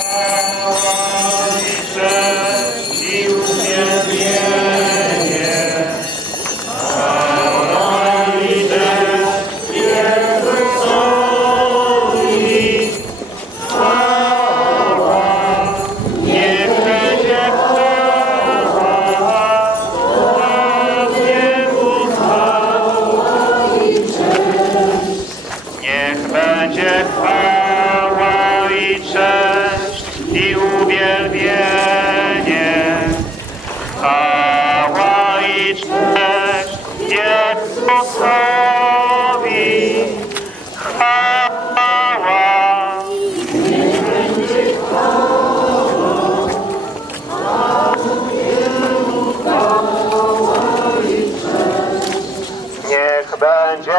i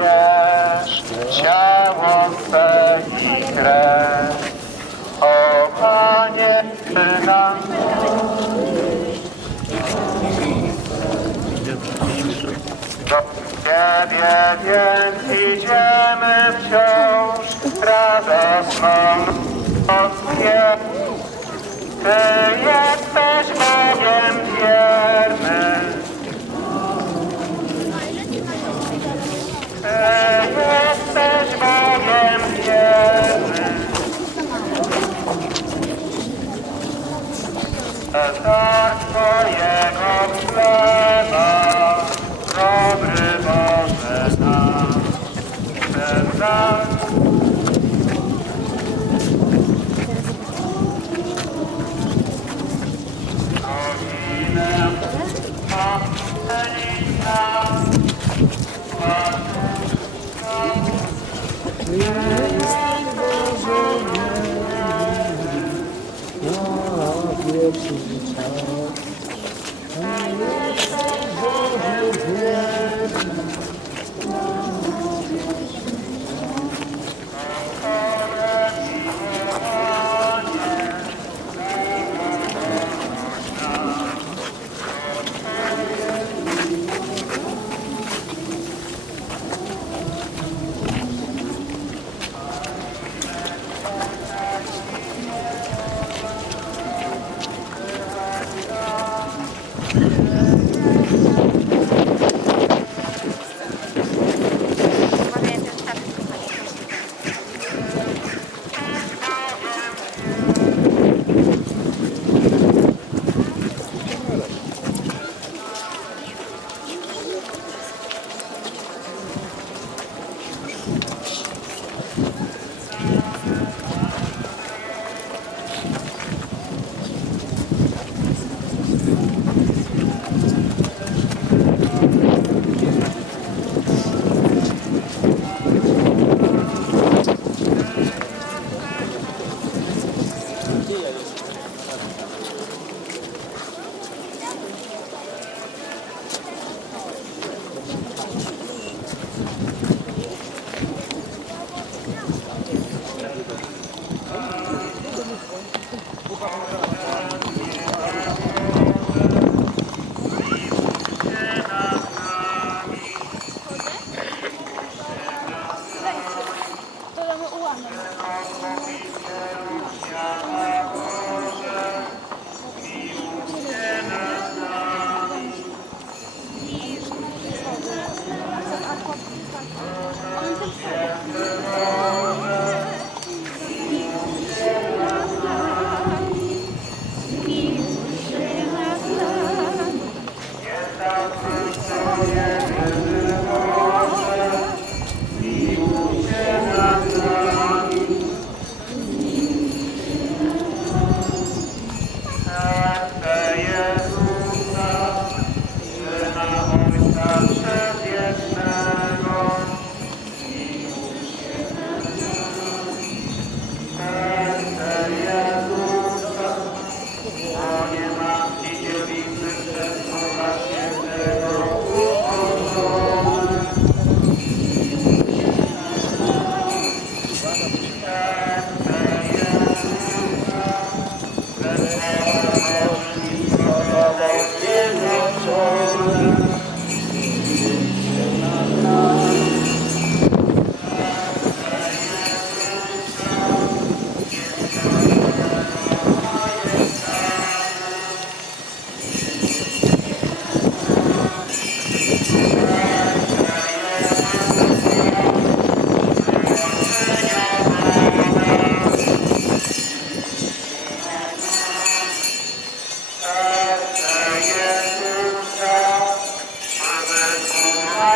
dajesz ciało Twe i krew. O Panie, Ty nam do Ciebie więc idziemy wciąż radosną. Ty jesteś Bogiem wiernym. Ty jesteś Bogiem wiernym. Dar Twojego chleba, dobry Boże nasz,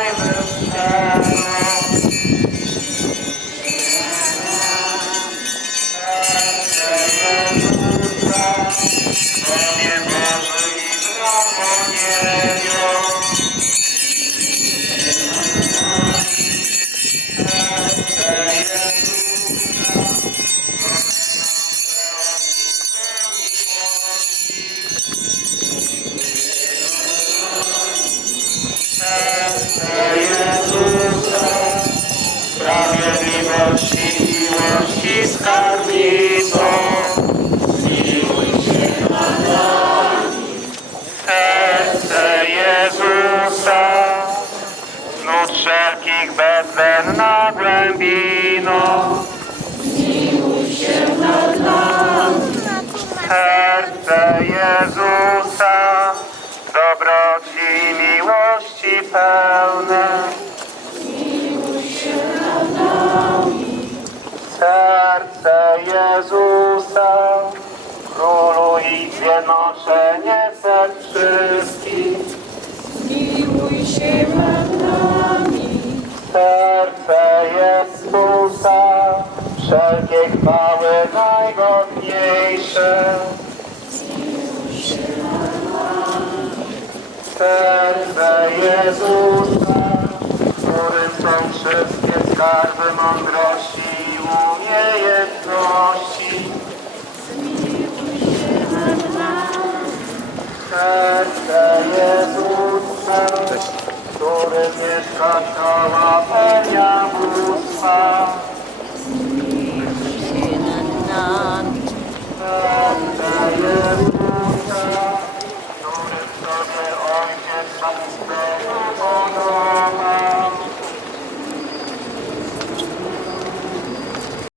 I'm a serve Serce Jezusa, dobroci miłości pełne. Serce Jezusa, królu i zjednoczenie serc wszystkie skarby mądrości i umiejętności. Serce Jezusa, w którym mieszka cała pełnia